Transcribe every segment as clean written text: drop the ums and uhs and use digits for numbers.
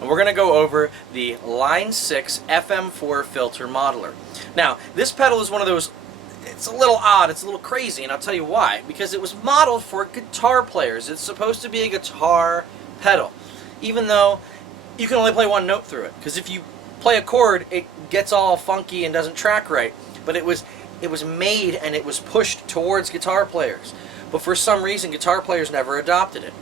and we're going to go over the Line 6 FM4 filter modeler. Now, this pedal is one of those, it's a little odd, it's a little crazy, and I'll tell you why. Because it was modeled for guitar players. It's supposed to be a guitar pedal, even though you can only play one note through it. Because if you play a chord, it gets all funky and doesn't track right. But it was made and it was pushed towards guitar players. But for some reason, guitar players never adopted it.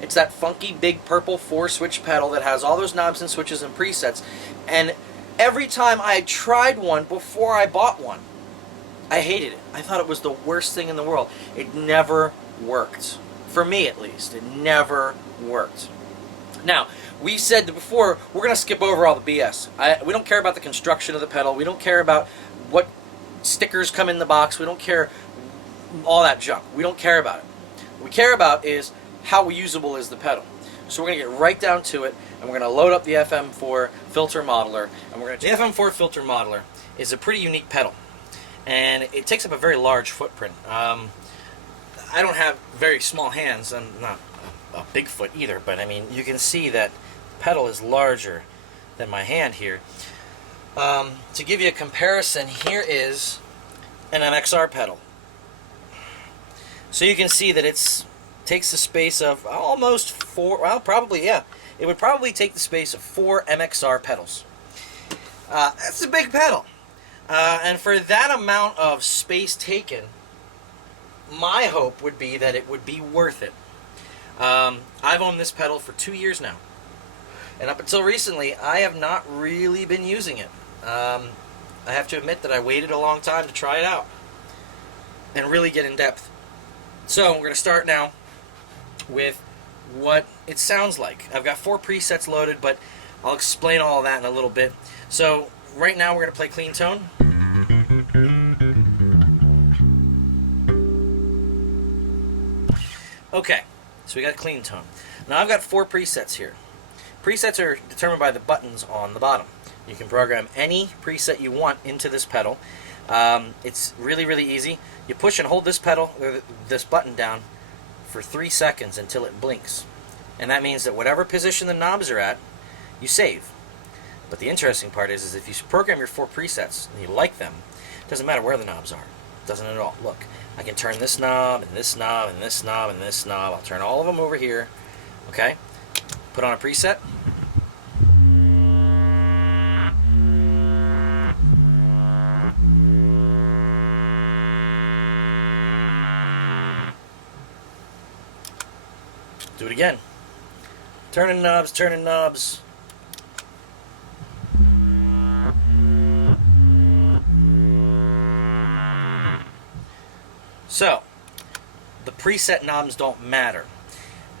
It's that funky big purple 4-switch pedal that has all those knobs and switches and presets. And every time I tried one before I bought one, I hated it. I thought it was the worst thing in the world. It never worked. For me, at least. It never worked. Now, we said before, we're going to skip over all the BS. We don't care about the construction of the pedal. We don't care about what stickers come in the box. We don't care all that junk. We don't care about it. What we care about is how usable is the pedal. So we're going to get right down to it, and we're going to load up the FM4 filter modeler. And the FM4 filter modeler is a pretty unique pedal, and it takes up a very large footprint. I don't have very small hands. I'm not a big foot either, but I mean, you can see that the pedal is larger than my hand here. To give you a comparison, here is an MXR pedal. So you can see that it takes the space of almost 4, well, probably, yeah. It would probably take the space of 4 MXR pedals. That's a big pedal. And for that amount of space taken, my hope would be that it would be worth it. I've owned this pedal for 2 years now. And up until recently, I have not really been using it. I have to admit that I waited a long time to try it out and really get in depth. So we're going to start now with what it sounds like. I've got 4 presets loaded, but I'll explain all that in a little bit. So right now we're going to play clean tone. Okay, so we got clean tone. Now I've got 4 presets here. Presets are determined by the buttons on the bottom. You can program any preset you want into this pedal. It's really, really easy. You push and hold this button down for 3 seconds until it blinks. And that means that whatever position the knobs are at, you save. But the interesting part is if you program your 4 presets and you like them, it doesn't matter where the knobs are. It doesn't at all. Look, I can turn this knob and this knob and this knob and this knob. I'll turn all of them over here. Okay? Put on a preset. Do it again. Turning knobs, turning knobs. So, the preset knobs don't matter.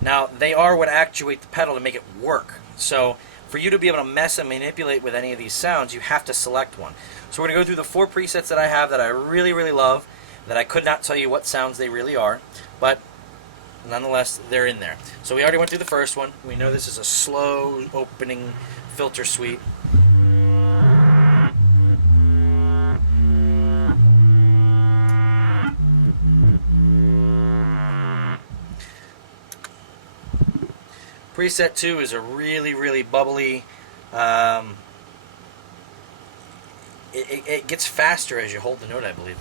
Now, they are what actuate the pedal to make it work. So, for you to be able to mess and manipulate with any of these sounds, you have to select one. So we're going to go through the 4 presets that I have that I really, really love, that I could not tell you what sounds they really are, but nonetheless, they're in there. So we already went through the first one. We know this is a slow opening filter suite. Preset 2 is a really, really bubbly, it gets faster as you hold the note, I believe.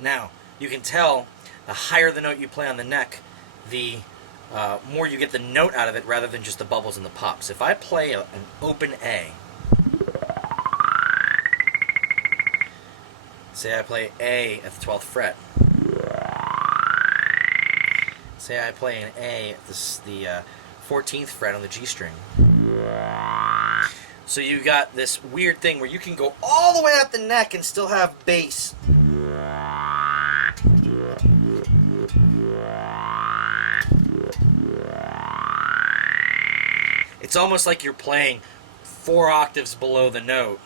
Now, you can tell the higher the note you play on the neck, the more you get the note out of it rather than just the bubbles and the pops. If I play an open A, say I play A at the 12th fret, say I play an A at the 14th fret on the G string. So you got this weird thing where you can go all the way up the neck and still have bass. It's almost like you're playing 4 octaves below the note,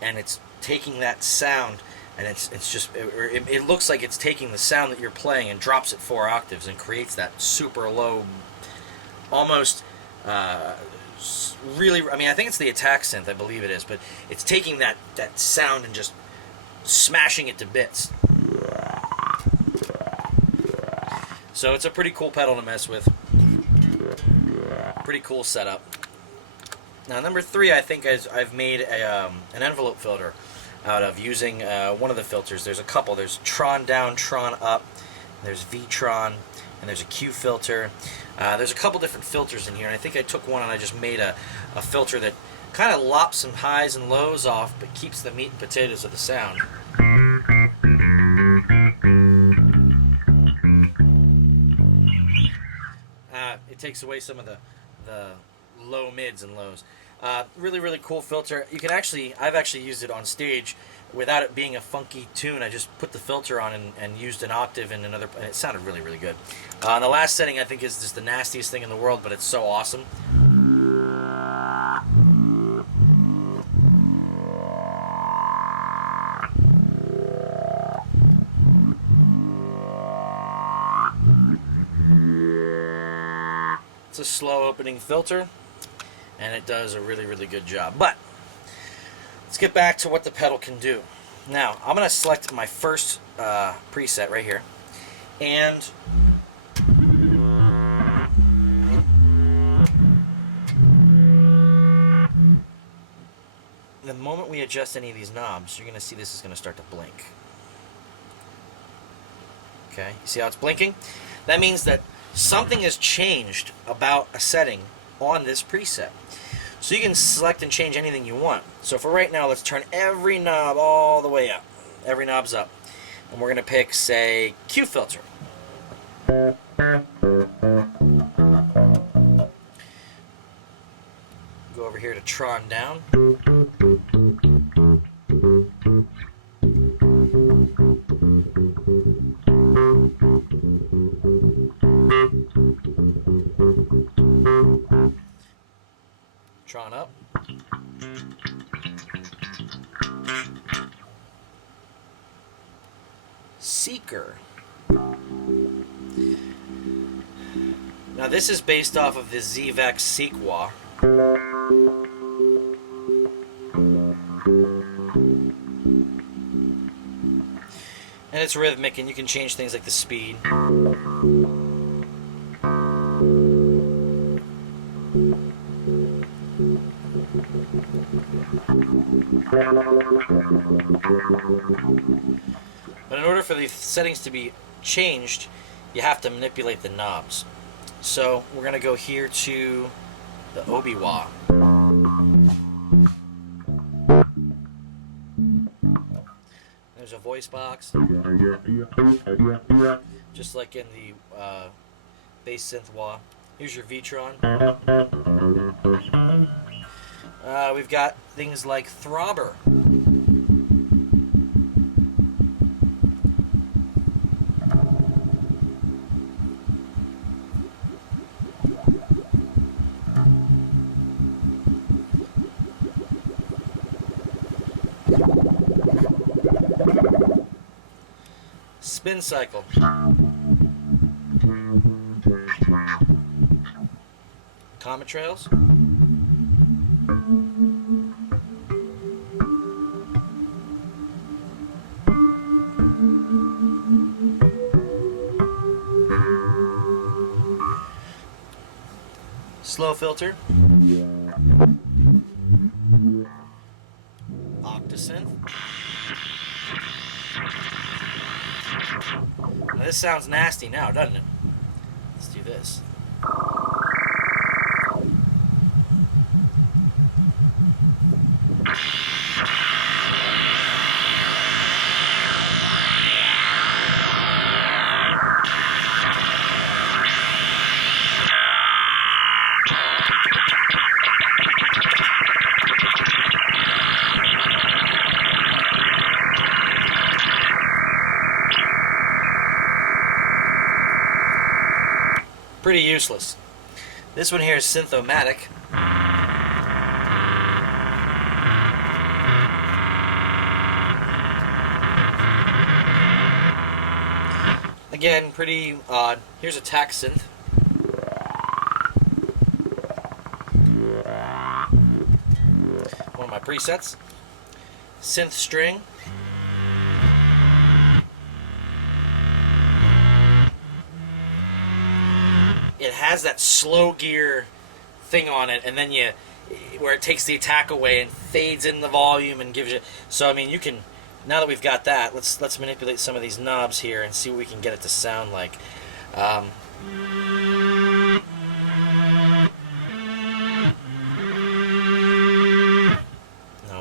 and it's taking that sound, and it looks like it's taking the sound that you're playing and drops it 4 octaves and creates that super low, almost really, I mean, I think it's the attack synth, I believe it is, but it's taking that sound and just smashing it to bits. So it's a pretty cool pedal to mess with. Pretty cool setup. Now number 3, I think I've made an envelope filter out of using one of the filters. There's a couple. There's Tron down, Tron up. There's V-Tron, and there's a Q filter. There's a couple different filters in here, and I think I took one and I just made a filter that kind of lops some highs and lows off, but keeps the meat and potatoes of the sound. It takes away some of the low mids and lows. Really, really cool filter. You can I've actually used it on stage without it being a funky tune. I just put the filter on and used an octave and and it sounded really, really good. And the last setting I think is just the nastiest thing in the world, but it's so awesome. It's a slow opening filter, and it does a really, really good job. But let's get back to what the pedal can do. Now, I'm going to select my first preset right here, and the moment we adjust any of these knobs, you're going to see this is going to start to blink. Okay, you see how it's blinking? That means that something has changed about a setting on this preset. So you can select and change anything you want. So for right now, let's turn every knob all the way up. Every knob's up. And we're going to pick, say, Q filter. Go over here to Tron down. Tron up. Seeker. Now this is based off of the ZVEX Sequoia. And it's rhythmic, and you can change things like the speed. But in order for the settings to be changed, you have to manipulate the knobs. So we're going to go here to the Obi-Wa. There's a voice box, just like in the bass synth wah. Here's your V-Tron. We've got things like Throbber. Spin cycle. Comet trails. Slow filter. Octosynth. Now this sounds nasty now, doesn't it? Let's do this. Pretty useless. This one here is Synthomatic. Again, pretty odd. Here's a tax synth. presets. Synth string. It has that slow gear thing on it, and then where it takes the attack away and fades in the volume and gives you. So I mean, you can. Now that we've got that, let's manipulate some of these knobs here and see what we can get it to sound like. Now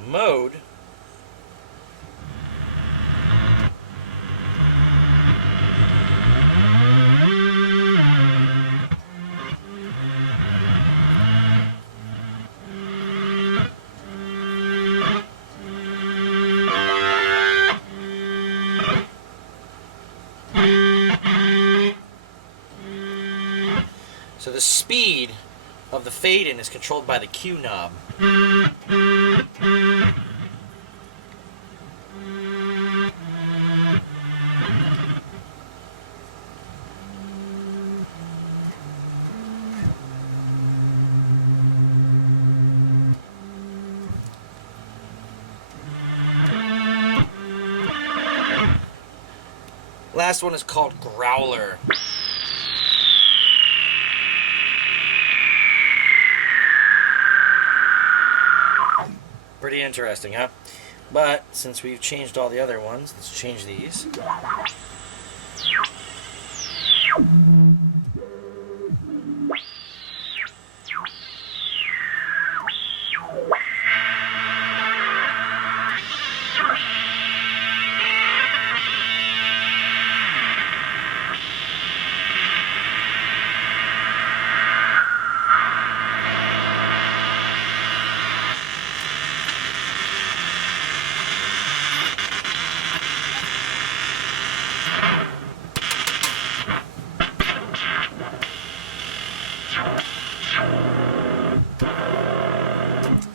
mode. So the speed of the fade-in is controlled by the Q knob. Last one is called Growler. Pretty interesting, huh? But since we've changed all the other ones, let's change these.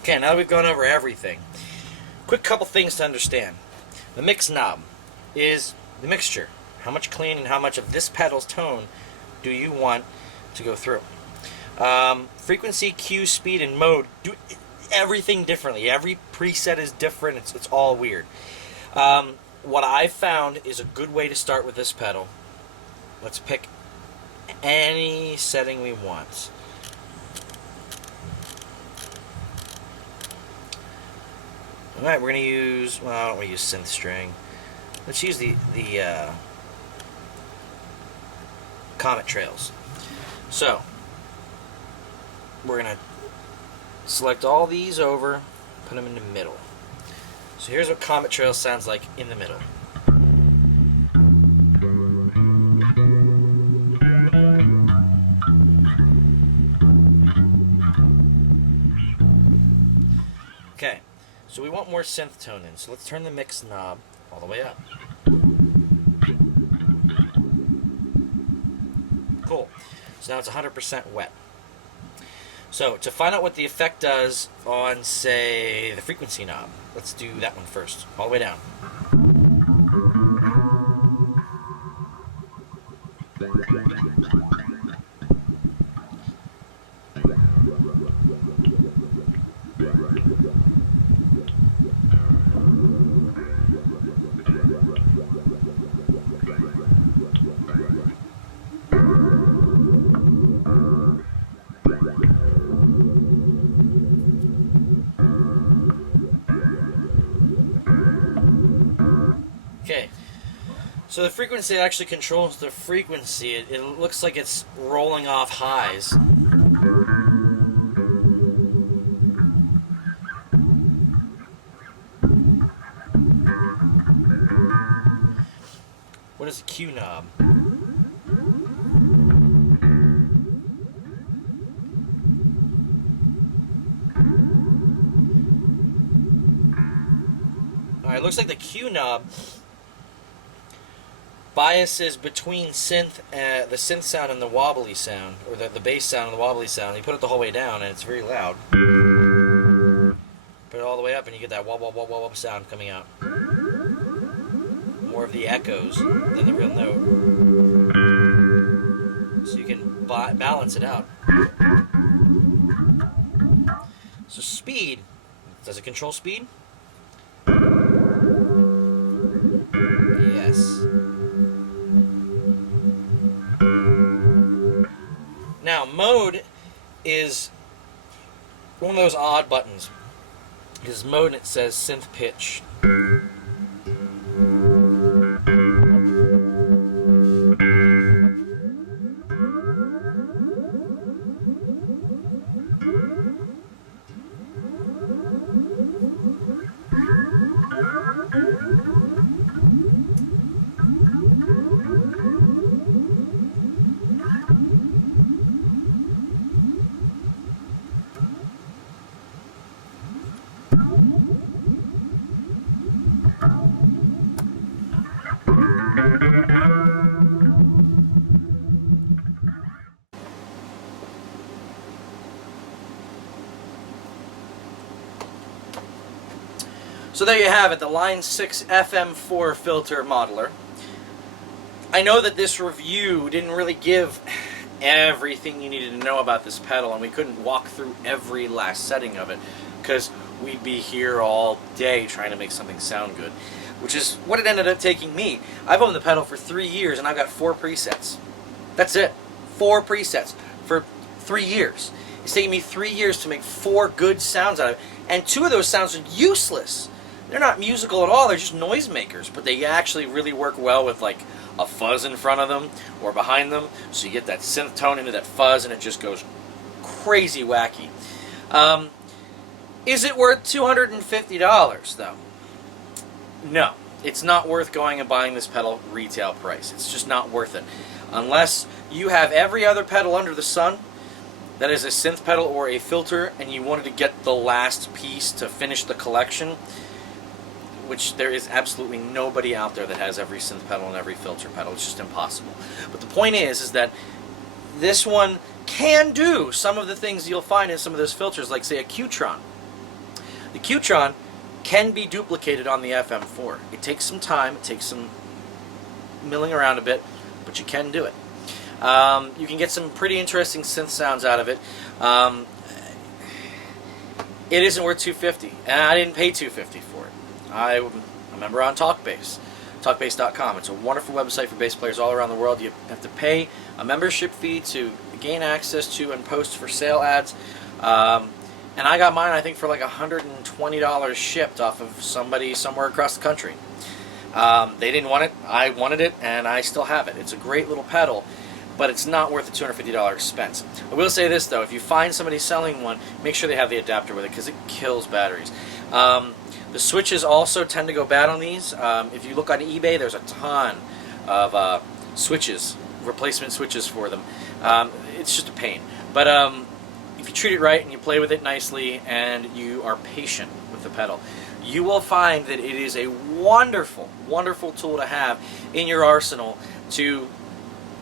Okay, now that we've gone over everything, quick couple things to understand. The mix knob is the mixture. How much clean and how much of this pedal's tone do you want to go through? Frequency, Q, speed, and mode do everything differently. Every preset is different. It's all weird. What I found is a good way to start with this pedal. Let's pick any setting we want. Alright, we're going to use, well, I don't want to use synth string. Let's use the Comet Trails. So, we're going to select all these over, put them in the middle. So here's what Comet Trails sounds like in the middle. Okay. So we want more synth tone in, so let's turn the mix knob all the way up. Cool. So now it's 100% wet. So to find out what the effect does on, say, the frequency knob, let's do that one first, all the way down. Okay, so the frequency actually controls the frequency. It looks like it's rolling off highs. What is the Q knob? Alright, it looks like the Q knob biases between the synth sound and the wobbly sound, or the bass sound and the wobbly sound. You put it the whole way down and it's very loud. Put it all the way up and you get that wop wop wop wop sound coming out. More of the echoes than the real note. So you can balance it out. So speed, Does it control speed? Yes. Now, mode is one of those odd buttons. Because mode, it says synth pitch. So there you have it, the Line 6 FM4 filter modeler. I know that this review didn't really give everything you needed to know about this pedal, and we couldn't walk through every last setting of it because we'd be here all day trying to make something sound good, which is what it ended up taking me. I've owned the pedal for 3 years and I've got 4 presets. That's it. 4 presets for 3 years. It's taken me 3 years to make 4 good sounds out of it, and 2 of those sounds are useless. They're not musical at all, they're just noisemakers, but they actually really work well with like a fuzz in front of them or behind them, so you get that synth tone into that fuzz and it just goes crazy wacky. Is it worth $250 though? No, it's not worth going and buying this pedal retail price. It's just not worth it. Unless you have every other pedal under the sun that is a synth pedal or a filter and you wanted to get the last piece to finish the collection, which there is absolutely nobody out there that has every synth pedal and every filter pedal. It's just impossible. But the point is that this one can do some of the things you'll find in some of those filters, like say a Qtron. The Qtron can be duplicated on the FM4. It takes some time, it takes some milling around a bit, but you can do it. You can get some pretty interesting synth sounds out of it. It isn't worth $250, and I didn't pay $250 for it. I'm a member on TalkBass, talkbass.com. It's a wonderful website for bass players all around the world. You have to pay a membership fee to gain access to and post for sale ads. And I got mine, I think, for like $120 shipped off of somebody somewhere across the country. They didn't want it, I wanted it, and I still have it. It's a great little pedal, but it's not worth the $250 expense. I will say this, though. If you find somebody selling one, make sure they have the adapter with it, because it kills batteries. The switches also tend to go bad on these. If you look on eBay, there's a ton of switches, replacement switches for them. It's just a pain. But if you treat it right and you play with it nicely and you are patient with the pedal, you will find that it is a wonderful, wonderful tool to have in your arsenal to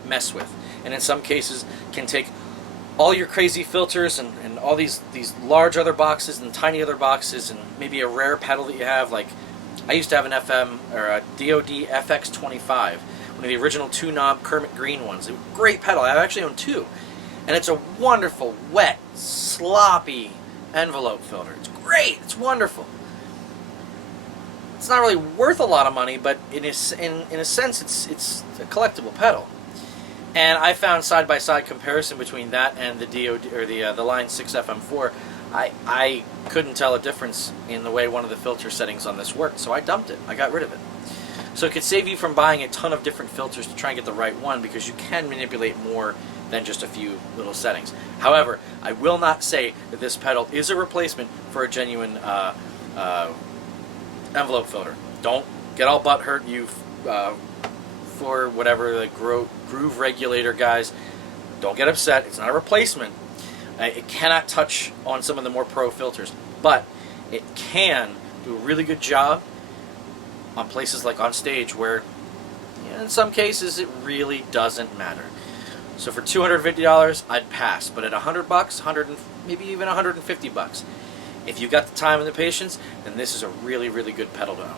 mess with. And in some cases can take all your crazy filters and all these large other boxes and tiny other boxes and maybe a rare pedal that you have. Like I used to have an FM or a DoD FX25, one of the original 2-knob Kermit Green ones. A great pedal. I actually own 2, and it's a wonderful, wet, sloppy envelope filter. It's great. It's wonderful. It's not really worth a lot of money, but in a sense, it's a collectible pedal. And I found side-by-side comparison between that and the DoD or the Line 6 FM4. I couldn't tell a difference in the way one of the filter settings on this worked, so I dumped it. I got rid of it. So it could save you from buying a ton of different filters to try and get the right one, because you can manipulate more than just a few little settings. However, I will not say that this pedal is a replacement for a genuine envelope filter. Don't get all butthurt, you for whatever the groove regulator guys. Don't get upset. It's not a replacement. It cannot touch on some of the more pro filters, but it can do a really good job on places like on stage where, in some cases, it really doesn't matter. So for $250, I'd pass. But at $100, maybe even $150, if you've got the time and the patience, then this is a really, really good pedal to own.